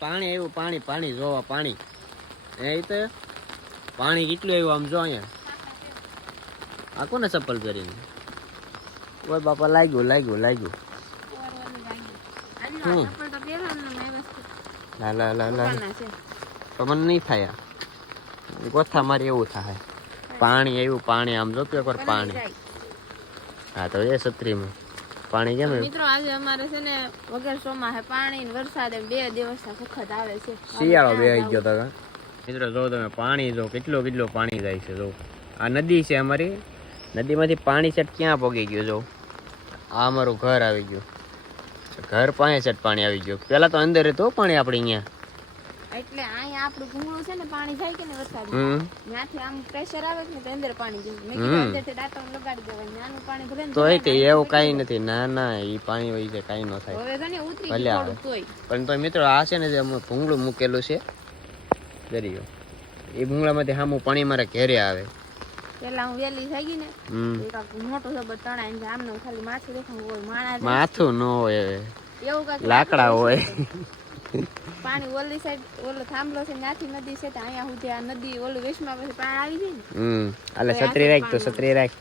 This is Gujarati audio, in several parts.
પાણી આવ્યું પાણી પાણી જોવા પાણી. એ તો પાણી કેટલું આવ્યું આમ જો અહીંયા? આ કોને ચપ્પલ પહેરીને? ઓય બાપા લાગ્યું લાગ્યું લાગ્યું. હમ. લા લા લા લા તો મને નહીં થાય ગોથા મારી એવું થાય. પાણી આવ્યું પાણી આમ જો કે પાણી. હા તો એ છત્રીમાં. પાણી કેમ મિત્રો આજે અમારે છે ને વગર ચોમાસે પાણી ને વરસાદ એમ બે દિવસ સુખદ આવે છે. શિયાળો બે આવી ગયો તો મિત્રો જો તમે પાણી જો કેટલો કેટલો પાણી જાય છે જો. આ નદી છે અમારી. નદીમાંથી પાણી સેટ ક્યાં પગી ગયું જો? આ અમારું ઘર આવી ગયું. ઘર પાસે સેટ પાણી આવી ગયું. પેલા તો અંદર હતું પાણી આપણે અહીંયા. એટલે અહીંયા આપણું ભૂંગળું છે ને પાણી જાય કે ને વરસાદ હમ. ત્યાંથી આમ પ્રેશર આવે છે ને તો અંદર પાણી જાય. મેં હમ. કીધું અંદરથી દાંતો લગાડી દેવાય નાનું પાણી ભલે તો એ કે એવું કઈ નથી. ના ના એ પાણી હોય છે કાંઈ ન થાય. હવે ઘણી ઉતરી ગયું તોય. પણ તો મિત્રો આ છે ને જે અમે ભૂંગળું મૂકેલું છે દરિયો. એ ભૂંગળામાંથી સામું પાણી મારા ઘેરે આવે. પેલા હું વેલી થઈ ગઈ ને હમ. મોટો સબર તણાય ને આમને ખાલી માથું દેખાવું હોય માણા માથું ન હોય. એવું લાકડા હોય. પાણી ઓલી સાઈડ ઓલો થાંભલો છે નાથી નદી છે તો અહીંયા સુધી આ નદી ઓલું વેશમાં પછી પાણી આવી જાય ને હમ. એટલે છત્રી રાખ તો છત્રી રાખ.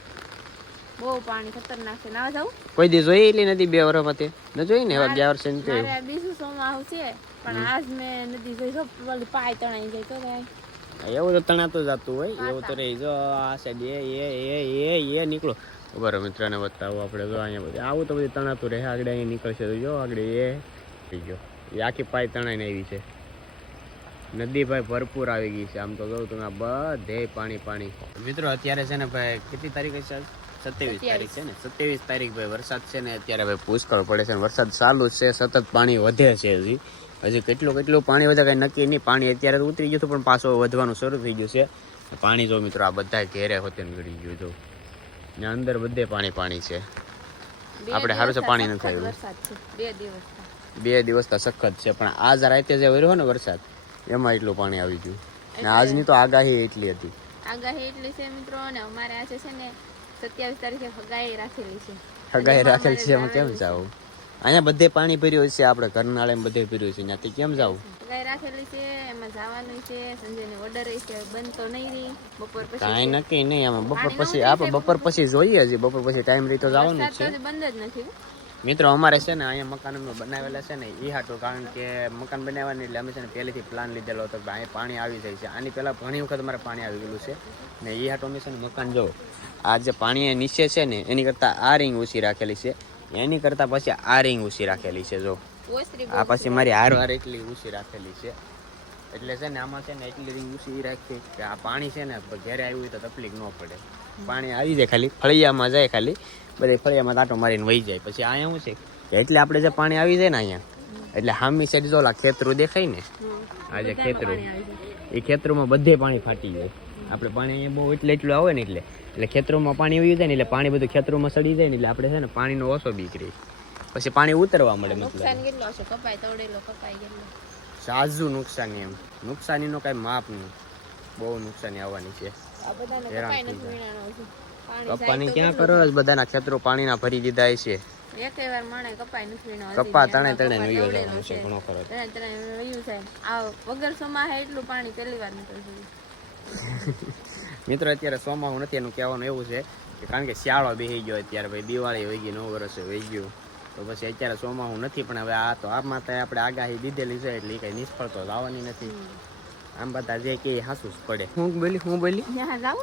બહુ પાણી ખતરનાક છે. ના જાવ કોઈ દી જોઈ એટલી નદી બે વર્ષમાંથી ન જોઈ ને? ગયા વર્ષે નથી બીજું સોમાહું છે પણ આજ મેં નદી જોઈ તો ઓલી પાય તણાઈ જાય તો. એવું તો તણાતું જતું હોય એવું તો રહી. જો આ સાઈડ એ એ એ એ એ નીકળો. બરાબર મિત્રને બતાવો આપણે જો અહીંયા બધું આવું તો બધું તણાતું રહે. આગળ અહીંયા નીકળશે તો જો આગળ એ થઈ ગયો. એ આખી પાય તણાઈને આવી છે. નદી ભાઈ ભરપૂર આવી ગઈ છે. આમ તો કહું તમે આ બધે પાણી પાણી. મિત્રો અત્યારે છે ને ભાઈ કેટલી તારીખ છે સત્યાવીસ તારીખ છે ને? સત્યાવીસ તારીખ ભાઈ વરસાદ છે ને અત્યારે ભાઈ પુષ્કળ પડે છે વરસાદ ચાલુ છે સતત પાણી વધે છે હજી. હજી કેટલું કેટલું પાણી વધે કઈ નક્કી નહીં. પાણી અત્યારે તો ઉતરી ગયું હતું પણ પાછો વધવાનું શરૂ થઈ ગયું છે. પાણી જો મિત્રો આ બધા ઘેરે હોતે ને ગળી ગયું જો ને અંદર બધે પાણી પાણી છે. આપણે સારું છે પાણી નથી આવ્યું. બે દિવસ. બે દિવસ તો સખત છે પણ આજ રાતે જે વર્યો ને વરસાદ એમાં એટલું પાણી આવી ગયું. ને આજની તો આગાહી એટલી હતી. આગાહી એટલી છે મિત્રો અને અમારે આજે છે ને સત્યાવીસ તારીખે હગાઈ રાખેલી છે. હગાઈ રાખેલ છે એમાં કેમ જાવું અહીંયા બધે પાણી ભર્યું છે આપણે કરનાળે બધે ભર્યું છે ત્યાંથી કેમ જાવું હગાઈ રાખેલી છે એમાં જવાનું છે સંજયને ઓર્ડર છે બંધ તો નહીં રહી બપોર પછી કાંઈ નક્કી નહીં આમાં બપોર પછી આપણે બપોર પછી જોઈએ હજી બપોર પછી ટાઈમ રહી તો જવાનું છે. બંધ જ નથી. મિત્રો અમારે છે ને અહીંયા મકાન અમે બનાવેલા છે ને એ હાટું કારણ કે મકાન બનાવવાની એટલે અમે છે ને પહેલેથી પ્લાન લીધેલો હતો કે અહીંયા પાણી આવી જાય છે. આની પહેલાં ઘણી વખત અમારે પાણી આવી ગયેલું છે ને એ હાટું અમે છે ને મકાન જો આ જે પાણી નીચે છે ને એની કરતાં આ રિંગ ઊંચી રાખેલી છે. એની કરતાં પછી આ રિંગ ઊંચી રાખેલી છે જો. આ પછી મારી હાર વાર એટલી ઊંચી રાખેલી છે. એટલે છે ને આમાં છે ને એટલી બધી ઊંચી રાખી કે આ પાણી છે ને ઘરે આવ્યું હોય તો તકલીફ ન પડે. પાણી આવી જાય ખાલી ફળિયામાં જાય ખાલી બધે ફળિયામાં તાંટો મારીને વહી જાય. પછી અહીંયા શું છે કે એટલે આપણે જે પાણી આવી જાય ને અહીંયા એટલે હામી સાઈડ જો ખેતરું દેખાય ને આ જે ખેતરું એ ખેતરોમાં બધે પાણી ફાટી જાય. આપણે પાણી અહીંયા બહુ એટલે એટલું આવે ને એટલે એટલે ખેતરોમાં પાણી આવી જાય ને એટલે પાણી બધું ખેતરોમાં સડી જાય ને એટલે આપણે છે ને પાણીનો ઓછો બીક રહી. પછી પાણી ઉતરવા મળે મતલબ. નુકસાન નુકસાની એમ. નુકસાની નો નુકસાનીનો કાંઈ માપ નહીં. બહુ નુકસાની આવવાની છે. હેરાન કપ્પાની ક્યાં કરો? બધાના ખેતરો પાણીના ભરી દીધા છે. તણે તણે જવાનું ઘણો ખરો આ વગર સોમાહે એટલું પાણી પહેલી વાર મિત્રો અત્યારે સોમાવું નથી એનું કહેવાનું એવું છે કે કારણ કે શિયાળો બેસી ગયો અત્યારે ભાઈ દિવાળી વહી ગઈ નવ વર્ષે વહી ગયું. તો પછી અત્યારે સોમાવું નથી પણ હવે આ તો આ તો આપણે આગાહી દીધેલી છે એટલે કઈ નિષ્ફળ તો લાવવાની નથી. આમ બધા જે કે હાસું જ પડે. હું બોલી હું બોલી? ત્યાં જાવ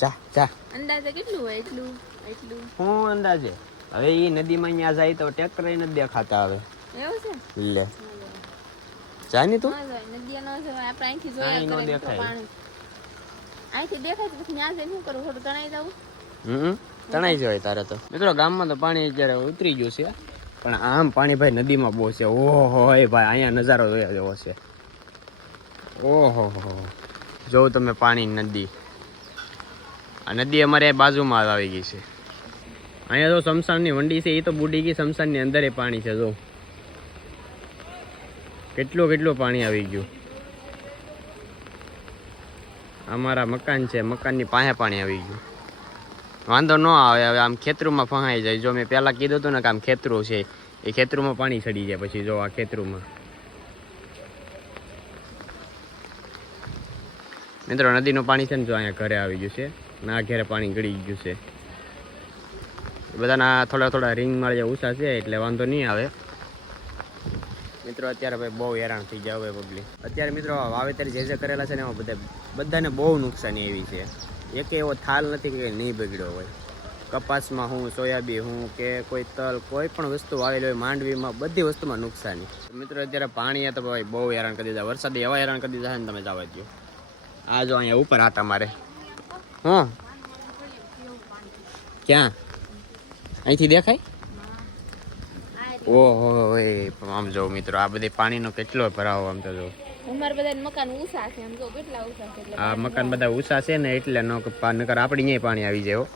જા જા. અંદાજે કેટલું હોય એટલું? એટલું? હું અંદાજે? હવે એ નદીમાં અહીંયા જાય તો ટ્રેક્ટર નથી દેખાતા હવે. એવું છે? લે. જાની તું? ન ન જોવાય આપણે અહીંથી જોયા કરે દેખાય. પાણી. અહીંથી દેખાય તો ત્યાં જઈને શું કરવું થોડું તણાઈ જવું હમ. તણાઈ જવાય તારે તો. મિત્રો, ગામમાં તો પાણી અત્યારે ઉતરી ગયું છે, પણ આમ પાણી ભાઈ નદીમાં બહુ છે. ઓહો હો ભાઈ, અહીંયા નજારો જોયા જેવો છે. ઓહો જોઉં તમે પાણી નદી. આ નદી અમારે બાજુમાં જ આવી ગઈ છે. અહીંયા તો શમશાનની વંડી છે, એ તો બુડી ગઈ, શમશાનની અંદર પાણી છે, જો. કેટલું કેટલું પાણી આવી ગયું. અમારા મકાન છે, મકાનની પાસે પાણી આવી ગયું. વાંધો ન આવે, હવે આમ ખેતરુમાં ફહાઈ જાય. જો મેં પહેલાં કીધું હતું ને કે આમ ખેતરું છે, એ ખેતરુમાં પાણી ચડી જાય પછી જો આ ખેતરુમાં. મિત્રો, નદીનું પાણી છે ને જો અહીંયા ઘરે આવી ગયું છે ને આ ઘેરે પાણી ગળી ગયું છે. બધાના થોડા થોડા રીંગ માળીયા ઊંચા છે, એટલે વાંધો નહીં આવે. મિત્રો, અત્યારે ભાઈ બહુ હેરાન થઈ ગયા હોય પબ્લિક. અત્યારે મિત્રો, વાવેતર જે જે કરેલા છે ને, એમાં બધા બધાને બહુ નુકસાની એવી છે. એક એવો થાલ નથી કે નહીં બગડ્યો હોય. કપાસમાં હું સોયાબી હું કે કોઈ તલ કોઈ પણ વસ્તુ વાવેલી હોય માંડવીમાં બધી વસ્તુમાં નુકસાની. મિત્રો અત્યારે પાણી તો ભાઈ બહુ હેરાન કરી દીધા. વરસાદે એવા હેરાન કરી દીધા ને તમે જવા દો આ જો અહીંયા ઉપર આટા મારે હા. ક્યાં? અહીંથી દેખાય? ઓહો આમ જો મિત્રો આ બધી પાણીનો કેટલો ભરાવો આમ તો જો. અમારે બધા મકાન ઊંચા છે આમ જો કેટલા ઊંચા છે એટલે આ મકાન બધા ઊંચા છે ને એટલે નો નકર આપણી અહીંયા પાણી આવી જાય હો.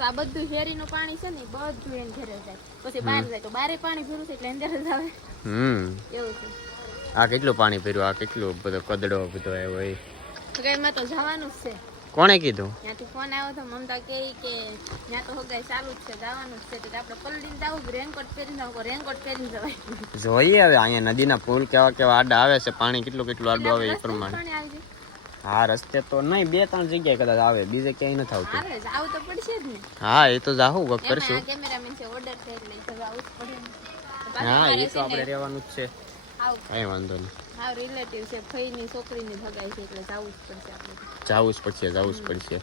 આ બધું શેરીનું પાણી છે ને બધું એને ઘરે જાય. પછી બહાર જાય તો બારે પાણી ભર્યું છે એટલે અંદર જ આવે. હમ. એવું છે. આ કેટલું પાણી પીર્યું આ કેટલું બધો કદડો બધો આવ્યો એમાં તો જવાનું જ છે. કોણે કીધું? ત્યાંથી ફોન આવ્યો તો મમતા કહે કે ત્યાં તો હગાઈ ચાલુ જ છે જવાનું જ છે તો આપણે પલડીને જવું રેનકોટ પહેરીને જવું રેનકોટ પહેરીને જવાય. જોઈએ હવે અહીંયા નદીના પુલ કેવા કેવા આડા આવે છે પાણી કેટલું કેટલું આડું આવે એ પ્રમાણે. હા રસ્તે તો નહીં બે ત્રણ જગ્યાએ કદાચ આવે બીજે ક્યાંય નથી આવતું. આવે તો પડશે જ ને. હા એ તો જાહું કોક કરશું. કેમેરામેન છે ઓર્ડર પડે હા એ તો આપણે રહેવાનું જ છે. કઈ વાંધો નહીં. આવ રિલેટિવ છે ફઈની છોકરીની ભગાઈ છે એટલે જવું જ પડશે આપણે. જવું જ પડશે જવું જ પડશે.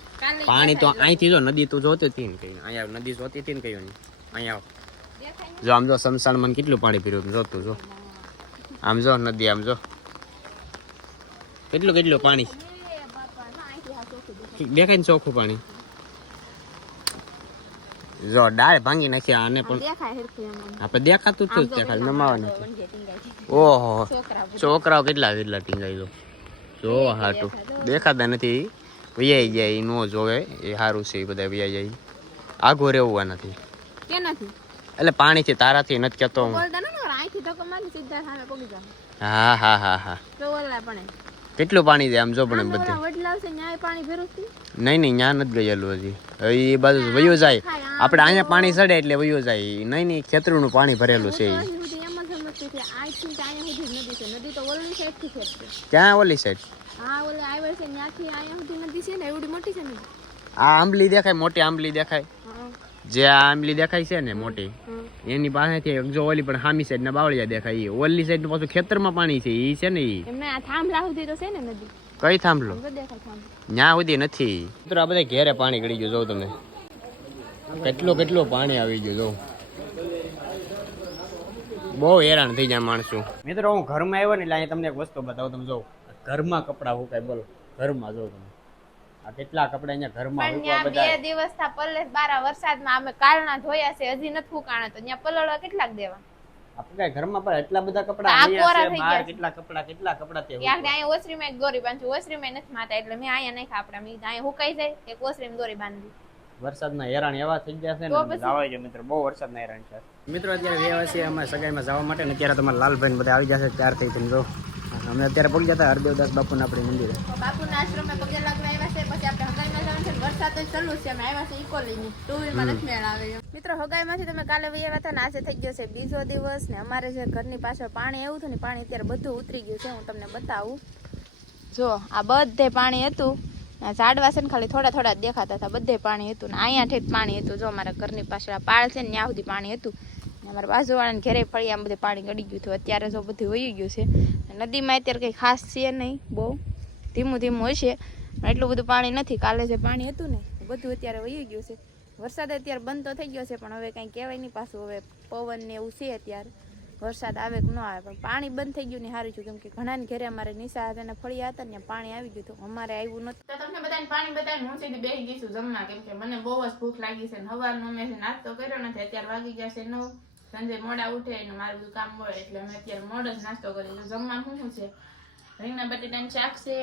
પાણી તો અહીંથી જો નદી તું જોતી હતી ને કઈ અહીંયા નદી જોતી હતી ને કઈ અહીંયા જો આમ જો સમસાનમાં કેટલું પાણી પીર્યું જોતું જો આમ જો નદી આમ જો. કેટલું કેટલું પાણી. દેખાય ને ચોખ્ખું પાણી? જો ડાળ ભાંગી નાખ્યા આને પણ. આપણે દેખાતું હતું જો ખાલી નમાવા નથી ઓહો. છોકરાઓ કેટલા કેટલા ટીંગાઈ જો જો હાટું. દેખાતા. નથી. વૈયાઈ જાય એ નો જોવે. એ સારું છે એ બધા વ્યાઈ જાય. આઘો રહેવું નથી. એટલે પાણીથી તારાથી નથી કહેતો હું. હા હા હા હા. તો કેટલું પાણી છે આમ જો પણ બધે. નહીં નહીં ત્યાં નથી ગયેલું હજી. એ બાજુ વયું જાય. આપણે અહીંયા પાણી ચડે એટલે વયું જાય. નહીં નહીં ખેતરનું પાણી ભરેલું છે જ ક્યાં ઓલી સાઈડ આ આંબલી દેખાય મોટી આંબલી દેખાય. જે આ આંબલી દેખાય છે ને મોટી એની પાસેથી જો ઓલી પણ હામી સાઈડ ના બાવળિયા દેખાય. ઓલી સાઈડનું પાછું ખેતરમાં પાણી છે ઈ છે ને ઈ. થાંભલા સુધી તો છે ને નદી. કઈ થાંભલો? ન્યા સુધી નથી. મિત્રો આ બધા ઘેરે પાણી ગળી ગયું જોઉં તમે. કેટલું કેટલું પાણી આવી ગયું જોઉં બહુ હેરાન થઈ જાય માણસો. મિત્રો હું ઘરમાં આવ્યો ને એટલે અહીંયા તમને એક વસ્તુ બતાવું તમે જો ઘરમાં કપડા હુકાય બોલો. ઘરમાં જો તમે. આ કેટલા કપડા અહીંયા ઘરમાં હુકવા બધા? બે દિવસ થા પલ્લે બારા વરસાદમાં અમે કારણા ધોયા છે હજી નથી હુકાણા તો ત્યાં પલળવા કેટલાક દેવા? આપણે કઈ ઘરમાં પણ એટલા બધા કપડા આ છે, બહાર કેટલા કપડા કેટલા કપડા તે ત્યાં અહીંયા ઓસરીમાં એક દોરી બાંધું ઓસરીમાં નથી માતા એટલે મેં અહીંયા નહીં ખાપડા મેં અહીંયા હુકાઈ જાય. એક ઓસરીમાં દોરી બાંધી. વરસાદના હેરાન એવા થઈ ગયા છે ને જવાય છે મિત્રો બહુ વરસાદના હેરાન છે. મિત્રો અત્યારે વ્યવસાય અમે સગાઈમાં જવા માટે ને અત્યારે તમારા લાલભાઈ બધા આવી જશે ત્યાર થઈ તમે જો. અમે અત્યારે પગ જતા હરદેવદાસ બાપુના આપણે મંદિરે. બાપુના આશ્રમે પગે લાગવા આવ્યા છે પછી આપણે હગાઈમાં જવાનું છે વરસાદ જ ચાલુ છે અમે આવ્યા છે ઈકો લઈને ટુ વ્હીલમાં નથી મેળ આવે. મિત્રો હગાઈમાંથી તમે કાલે વૈયા હતા ને આજે થઈ ગયો છે બીજો દિવસ ને અમારે જે ઘરની પાછળ પાણી એવું થયું ને પાણી અત્યારે બધું ઉતરી ગયું છે હું તમને બતાવું. જો આ બધે પાણી હતું. ઝાડવા છે ને ખાલી થોડા થોડા દેખાતા હતા, બધે પાણી હતું ને અહીંયા ઠેઠ પાણી હતું, જો અમારા ઘરની પાછળ આ પાળ છે ને, ત્યાં સુધી પાણી હતું. ને અમારા બાજુવાળાને ઘરે આમ બધે પાણી ગળી ગયું હતું, અત્યારે જો બધું વહી ગયું છે. નદીમાં અત્યારે કંઈ ખાસ છે નહીં, બહુ ધીમું ધીમું હોય છે એટલું બધું પાણી નથી. કાલે જે પાણી હતું ને બધું અત્યારે વહી ગયું છે. વરસાદ અત્યારે બંધ તો થઈ ગયો છે, પણ હવે કંઈ કહેવાય નહીં પાછું. હવે પવન ને એવું છે અત્યારે. વરસાદ આવે કે ન આવે, પણ પાણી બંધ થઈ ગયું ને સારું છું કેમ કે ઘણા ઘરે અમારે નિશા હતા ને ફળિયા હતા ને પાણી આવી ગયું હતું. અમારે આવ્યું તો તમને બધાને પાણી બતાવીને હું સીધી બેસી ગઈ છું જમવા, કેમ કે મને બહુ જ ભૂખ લાગી છે ને સવારનો મેં છે નાસ્તો કર્યો નથી અત્યારે વાગી ગયા છે નવ. સંજય મોડા ઉઠે ને મારું બધું કામ હોય એટલે અમે અત્યારે મોડો જ નાસ્તો કરી તો જમવાનું શું શું છે? રીંગણા, બટેટાનું શાક છે,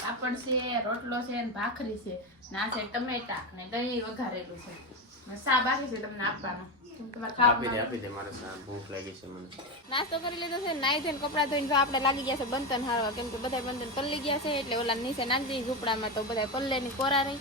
પાપડ છે, રોટલો છે ને ભાખરી છે. ને છે ટમેટા ને દહીં વઘારેલું છે. સા બાકી છે તમને આપવાનો. આપી દે આપી દે મારે ભૂખ લાગી છે મને. નાસ્તો કરી લીધો છે નાઈ ધોઈને કપડાં ધોઈને જો આપણે લાગી ગયા છે બંધન હારવા. કેમ કે બધા બંધન પલ્લી ગયા છે એટલે ઓલા નીચે નાખી દીધી ઝૂંપડામાં તો બધા પલ્લે ની કોરા રહી.